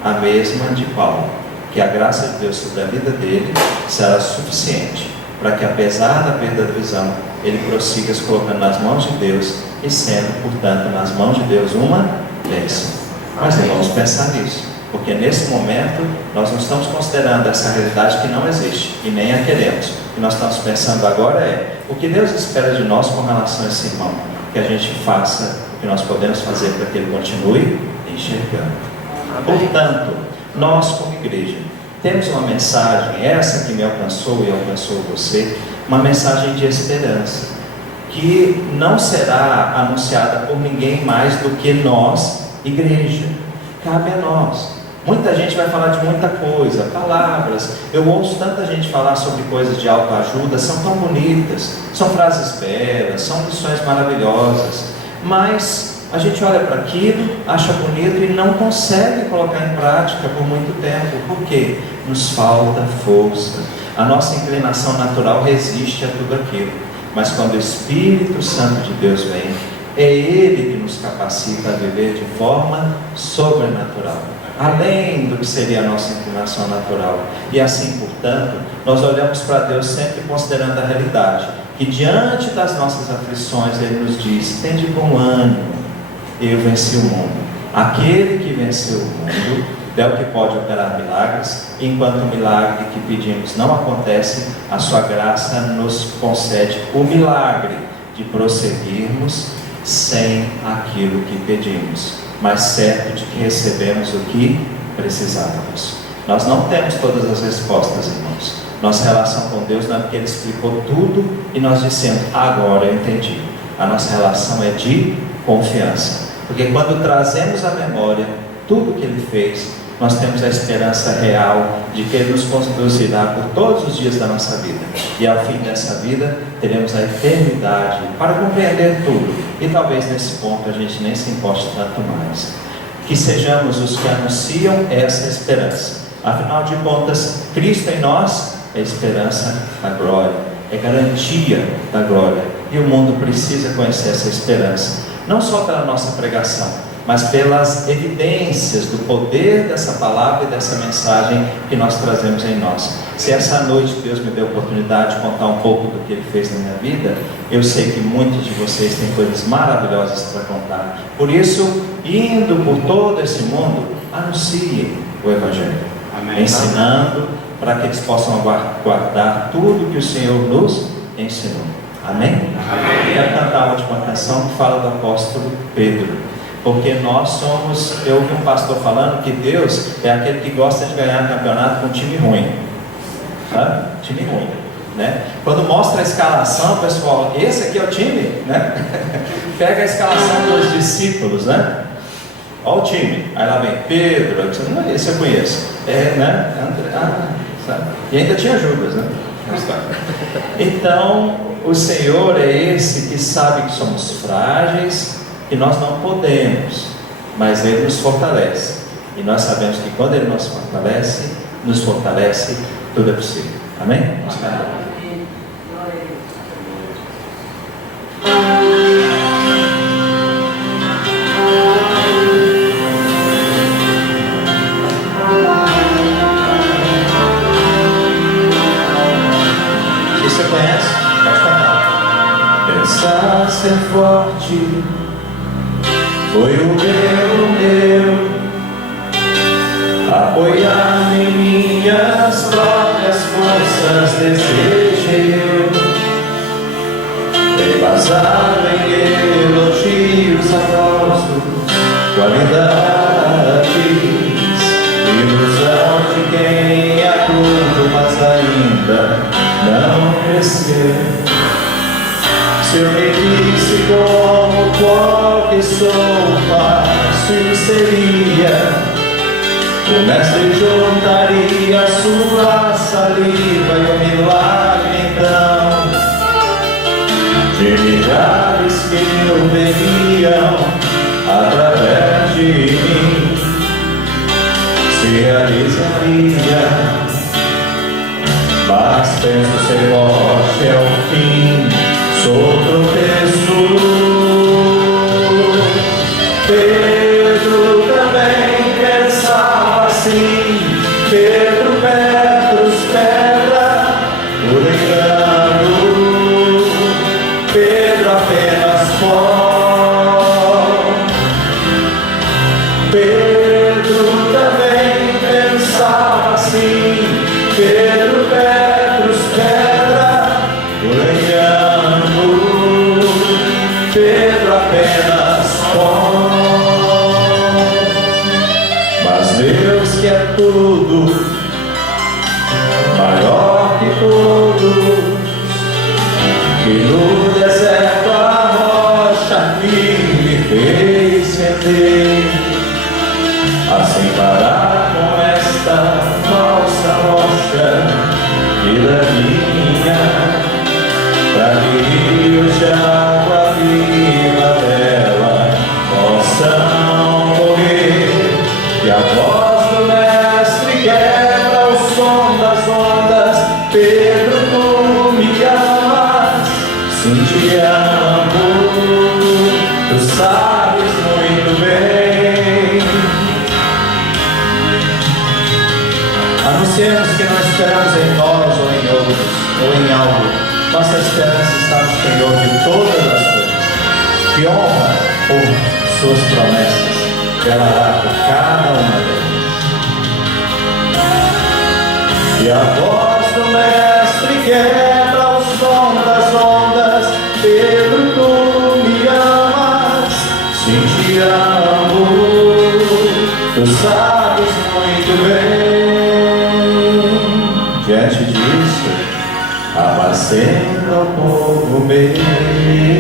a mesma de Paulo, que a graça de Deus sobre a vida dele será suficiente para que, apesar da perda da visão, ele prossiga se colocando nas mãos de Deus e sendo, portanto, nas mãos de Deus uma bênção. Mas não vamos pensar nisso, porque nesse momento nós não estamos considerando essa realidade que não existe e nem a queremos. O que nós estamos pensando agora é o que Deus espera de nós com relação a esse irmão, que a gente faça o que nós podemos fazer para que ele continue enxergando. Portanto, nós como igreja temos uma mensagem, essa que me alcançou e alcançou você, uma mensagem de esperança, que não será anunciada por ninguém mais do que nós, igreja. Cabe a nós. Muita gente vai falar de muita coisa, palavras. Eu ouço tanta gente falar sobre coisas de autoajuda, são tão bonitas, são frases belas, são lições maravilhosas, mas a gente olha para aquilo, acha bonito e não consegue colocar em prática por muito tempo. Por quê? Nos falta força. A nossa inclinação natural resiste a tudo aquilo, mas quando o Espírito Santo de Deus vem, é Ele que nos capacita a viver de forma sobrenatural, além do que seria a nossa inclinação natural. E assim, portanto, nós olhamos para Deus sempre considerando a realidade, que diante das nossas aflições Ele nos diz: tende bom ânimo, eu venci o mundo. Aquele que venceu o mundo é o que pode operar milagres, e enquanto o milagre que pedimos não acontece, a sua graça nos concede o milagre de prosseguirmos sem aquilo que pedimos, mas certo de que recebemos o que precisávamos. Nós não temos todas as respostas, irmãos. Nossa relação com Deus não é porque Ele explicou tudo e nós dissemos: agora eu entendi. A nossa relação é de confiança, porque quando trazemos à memória tudo que Ele fez, nós temos a esperança real de que Ele nos conduzirá por todos os dias da nossa vida, e ao fim dessa vida teremos a eternidade para compreender tudo, e talvez nesse ponto a gente nem se importe tanto mais. Que sejamos os que anunciam essa esperança. Afinal de contas, Cristo em nós é esperança da glória, é garantia da glória, e o mundo precisa conhecer essa esperança, não só pela nossa pregação, mas pelas evidências do poder dessa palavra e dessa mensagem que nós trazemos em nós. Se essa noite Deus me deu a oportunidade de contar um pouco do que Ele fez na minha vida, eu sei que muitos de vocês têm coisas maravilhosas para contar. Por isso, indo por todo esse mundo, anunciem o Evangelho. Amém. Ensinando para que eles possam guardar tudo que o Senhor nos ensinou. Amém? Amém. Quero cantar a última canção que fala do apóstolo Pedro. Porque nós somos, eu ouvi um pastor falando que Deus é aquele que gosta de ganhar campeonato com um time ruim. Time ruim, né? Quando mostra a escalação, pessoal, esse aqui é o time, né? Pega a escalação dos discípulos, né? Olha o time, aí lá vem Pedro, esse eu conheço, né? Sabe? E ainda tinha Judas, né? Então, o Senhor é esse que sabe que somos frágeis, que nós não podemos, mas Ele nos fortalece, e nós sabemos que quando Ele nos fortalece, tudo é possível. Amém? Amém. Se você conhece, pode cantar. Pensar ser forte foi o meu, apoiar-me em minhas próprias forças, desejei eu, embasado em elogios apóstolos, qualidades, ilusão de quem é tudo, mas ainda não cresceu. Se eu me disse como qual que sou, fácil seria O mestre juntaria sua saliva e o milagre então de milhares que o veriam através de mim se realizaria. Mas penso ser morte é o fim, sou tropeço. Pedro também pensava assim, Pedro Petrus pedra por engano, Pedro apenas pó. Pedro também pensava assim, Pedro Petrus pedra por engano, Pedro apenas pó. Mas Deus que é tudo, maior que todos, que no deserto a rocha firme fez meter, assim parar com esta falsa rocha que da minha, para que rios de água viva dela possam correr, e a voz do mestre quebra o som das ondas. Pedro, tu me amas, sim te amo, tu sabes muito bem. Anunciamos que não esperamos em nós ou em outros ou em algo. Nossa esperança está no Senhor de todas as coisas, que honra por suas promessas, velará por cada uma delas. E a voz do mestre quebra o som das ondas. Pedro, tu me amas, sim te amo, tu sabes muito bem. Diante disso, apacenta o povo meu.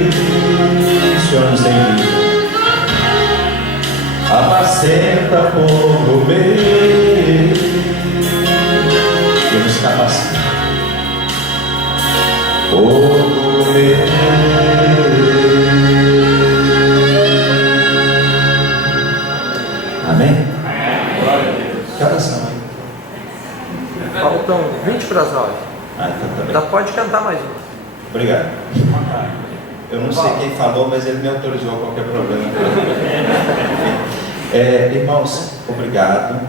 O Senhor nos envia. Apacenta, povo meu, e nos capacita. Povo meu. Amém? Que horas são aí? Faltam 20 para as 9. Então tá bem. Ainda pode cantar mais uma. Obrigado. Eu não sei quem falou, mas ele me autorizou qualquer problema. Irmãos, obrigado.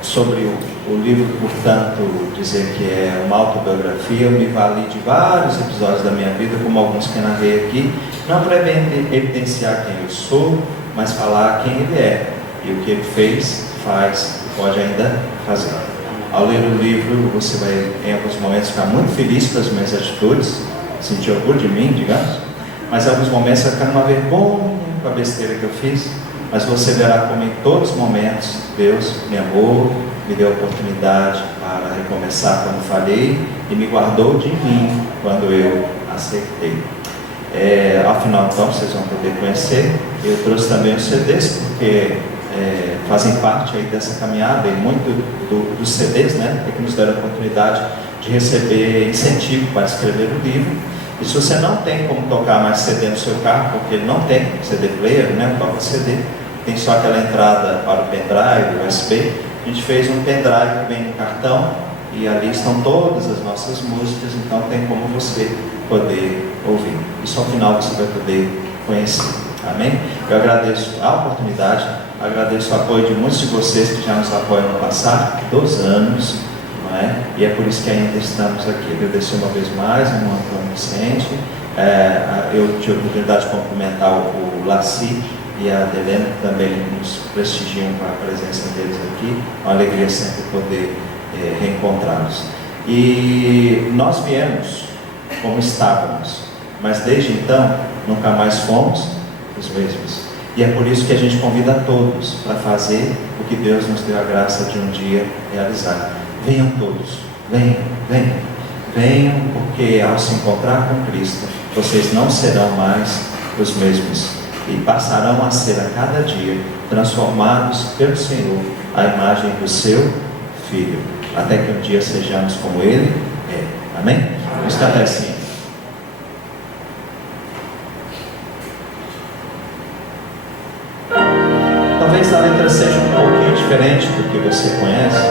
Sobre o livro, portanto, dizer que é uma autobiografia, eu me vali de vários episódios da minha vida, como alguns que narrei aqui, não para evidenciar quem eu sou, mas falar quem ele é e o que ele fez, faz e pode ainda fazer. Ao ler o livro, você vai, em alguns momentos, ficar muito feliz com as minhas atitudes, sentir orgulho de mim, digamos, mas em alguns momentos vai ficar numa vergonha com a besteira que eu fiz, mas você verá como em todos os momentos Deus me amou, me deu a oportunidade para recomeçar quando falhei e me guardou de mim quando eu acertei. Afinal, então, vocês vão poder conhecer. Eu trouxe também os CDs, porque fazem parte aí dessa caminhada e muito dos CDs, né, que nos deram a oportunidade de receber incentivo para escrever o livro. E se você não tem como tocar mais CD no seu carro, porque ele não tem CD player, né, toca CD, tem só aquela entrada para o pendrive, USB, a gente fez um pendrive que vem no cartão e ali estão todas as nossas músicas, então tem como você poder ouvir. Isso ao final você vai poder conhecer. Amém? Eu agradeço a oportunidade, agradeço o apoio de muitos de vocês que já nos apoiam no passado, 2 anos, não é? E é por isso que ainda estamos aqui. Agradeço uma vez mais, irmão Antônio Vicente. Eu tive a oportunidade de cumprimentar o Laci e a Adelena, que também nos prestigiam com a presença deles aqui. Uma alegria sempre poder reencontrá-los. E nós viemos como estávamos, mas desde então nunca mais fomos os mesmos. E é por isso que a gente convida a todos para fazer o que Deus nos deu a graça de um dia realizar. Venham todos, venham, porque ao se encontrar com Cristo, vocês não serão mais os mesmos. e passarão a ser a cada dia transformados pelo Senhor à imagem do seu Filho, até que um dia sejamos como Ele é. Amém? Vamos cantar assim. Talvez a letra seja um pouquinho diferente do que você conhece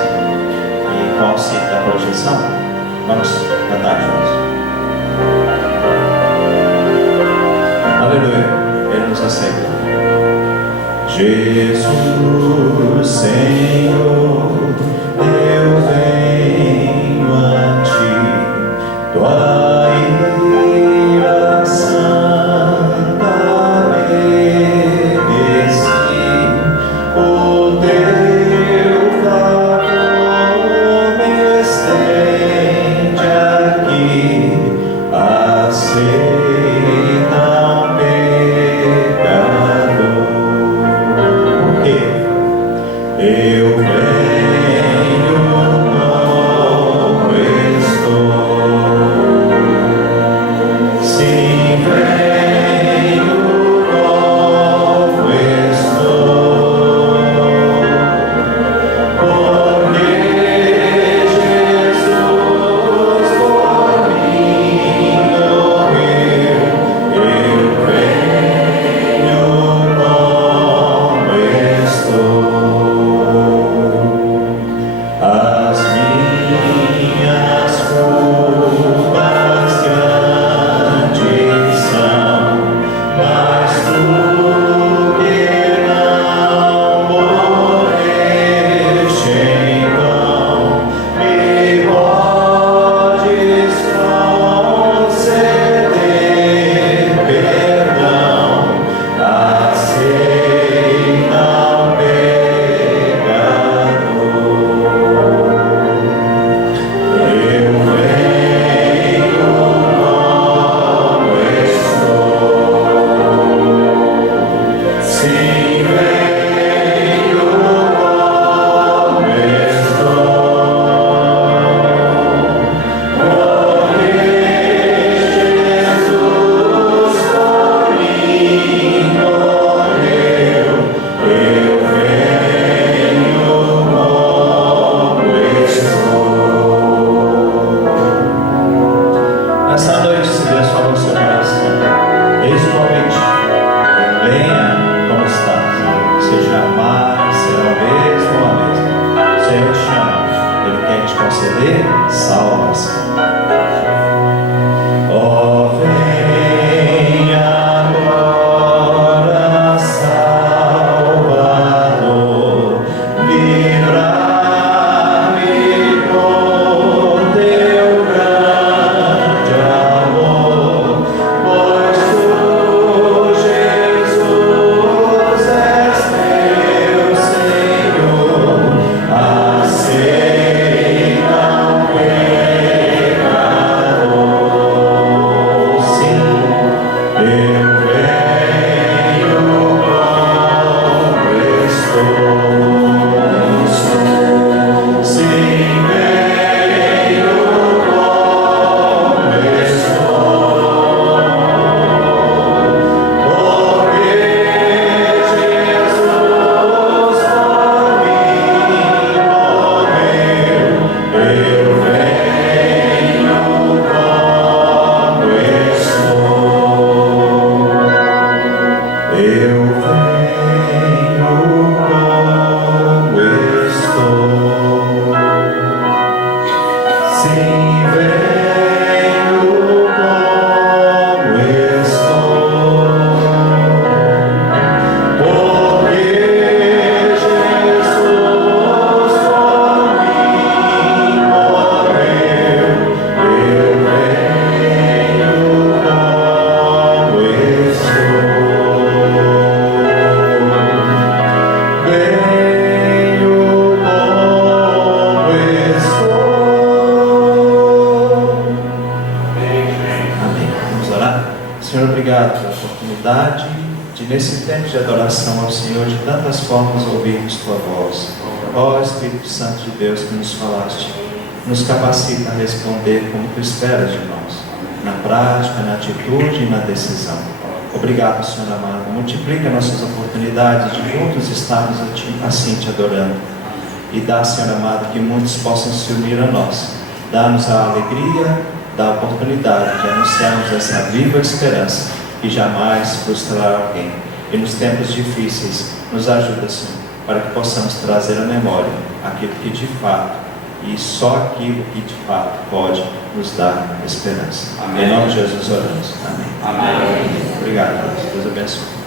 e qual seja a projeção. Vamos cantar juntos. Aleluia, Ele nos aceita. Jesus, Senhor, eu venho a Ti, Tua ira santa mereci, o Teu favor me estende aqui, aceita um pecador. Por quê? Eu venho como estou. Sim, venho como estou. Porque Jesus por mim morreu. Eu venho como estou. As minhas culpas grandes são, mas Tu que não morreste em vão, me podes conceder perdão, aceita o pecador. Eu venho como estou. Sim, venho como estou. Porque Jesus por mim morreu. Eu venho como estou. Essa noite, se Deus falou no seu coração, eis o convite. Venha como estás. Seja mais, será o mesmo ou a mesma. O Senhor te chama. Ele quer te conceder salvação. Oh, venha agora, Salvador, livrar-me com Teu grande amor, pois Tu, Jesus, és meu Senhor. Aceita o pecador. Sim, eu venho como estou. Sim, venho como estou. Porque Jesus por mim morreu. Eu venho como estou. Eu venho como estou. Sim, venho como estou. Porque Jesus por mim morreu. Eu venho como estou. Venho como estou. Amém. Vamos orar? Senhor, obrigado pela oportunidade de, nesse tempo de adoração ao Senhor, de tantas formas ouvirmos Tua voz. Ó Espírito Santo de Deus que nos falaste, nos capacita a responder como Tu esperas de nós, na prática, na atitude e na decisão. Obrigado, Senhor amado. Multiplica nossas oportunidades de juntos estarmos assim te adorando. E dá, Senhor amado, que muitos possam se unir a nós. Dá-nos a alegria da oportunidade de anunciarmos essa viva esperança que jamais frustrará alguém. E nos tempos difíceis, nos ajuda, Senhor, para que possamos trazer à memória aquilo que de fato, e só aquilo que de fato pode nos dar esperança. Amém. Em nome de Jesus oramos. Amém. Amém. Obrigado, Deus. Deus abençoe.